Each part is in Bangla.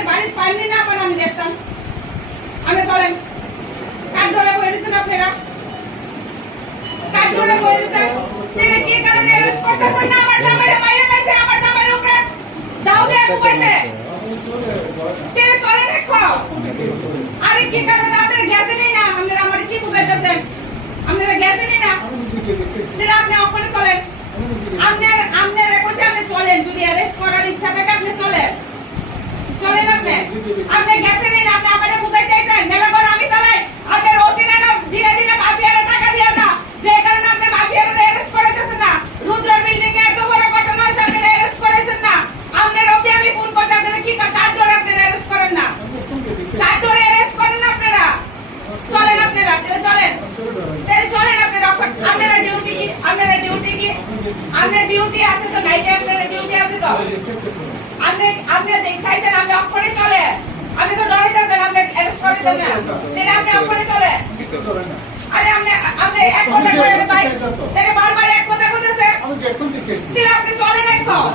আপনি বাড়ির পাইনি না মানে আমি দেখতাম। আমি চলেন কাঠ ধরে বয়ে দিচ্ছেন আপনারা, কাঠ ধরে বয়ে দিচ্ছেন। তিনি কি কারণে অ্যারেস্ট করতেছেন না? আমার জামাইরে মাইরে ফেলছে, আমার জামাইয়ের উপরে দাও দিয়ে কুপাইছে। তিনি চলেন দেখো। আরে কি কারণে আপনারা গেছেনই না? আপনারা আমার কি বুঝাইতেছেন? আপনারা গেছেনই না? তাহলে আপনি ওখানে চলেন। আপনারা কইছে আপনি চলেন, যদি অ্যারেস্ট করার ইচ্ছা থাকে আপনি চলেন। চলেন আপনি। আপনি গেছেনই না, আপনি আমারে বুঝাই চাইছেন মেলা ঘর আমি চালাই। আপনার অধীনে না ধীরে ধীরে মাফিয়ারা টাকা দিয়ে না, যে কারণে আপনি মাফিয়ারা অ্যারেস্ট করাইতেছেন না। রুদ্র বিল্ডিং এ এত বড় ঘটনা হয়েছে, আপনি অ্যারেস্ট করাইছেন না। আপনার অবধি আমি ফোন করছি, আপনারা কি কাঠ ধরে আপনারা অ্যারেস্ট করেন না? কাঠ ধরে অ্যারেস্ট করেন না আপনারা? চলেন আপনারা, চলেন চলেন আপনারা। আপনারা ডিউটি কি? আপনারা ডিউটি কি? আপনার ডিউটি আছে তো? নাই আপনারা ডিউটি আছে তো? আপনি দেখাইছেন আপনি অক্ষরে চলে। আপনি তো ডরাইতেছেন, আপনি অ্যারেস্ট করে দেন না। তাহলে আপনি অক্ষরে চলে। আরে আপনি এক কথা বলেন ভাই, তাহলে বারবার এক কথা বলতেছে। তাহলে আপনি চলেন এখন।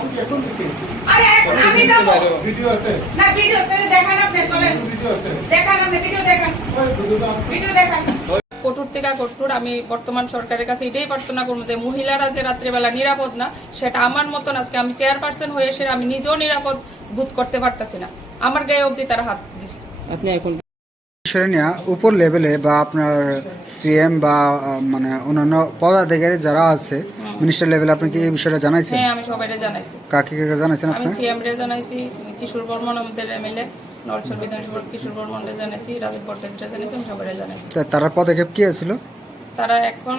আরে এখন আমি যাব। ভিডিও আছে না ভিডিও তাহলে দেখান, আপনি চলেন ভিডিও আছে দেখান, আপনি ভিডিও দেখান, ভিডিও দেখান। কঠোর থেকে কঠোর আমি বর্তমান সরকারের কাছে এটাই প্রার্থনা করবো যে মহিলারা যে রাত্রেবেলা নিরাপদ না, সেটা আমার মতন আজকে আমি চেয়ারপারসন হয়ে এসে আমি নিজেও নিরাপদ বোধ করতে পারতেছি না। আমার গায়ে অবধি তারা হাত দিচ্ছে। আপনি এখন বিষয় নিয়ে উপর লেভেলে বা আপনার সিএম বা মানে অন্যান্য পদাধিকারী যারা আছে মিনিস্টার লেভেলে আপনি কি এই বিষয়টা জানাইছেন? হ্যাঁ, আমি সবাইকে জানাইছি। কাকে কাকে জানাইছেন আমি আপনি? সিএম রে জানাইছি, কিশোর বর্মন আমাদের এমএলএ নরসর বিধানসভা কিশোর বর্মন রে জানাইছি, রাজীব ভট্টাচার্য জানাইছি, আমি সবাই জানাইছি। তার পদক্ষেপ কি ছিল? তারা এখন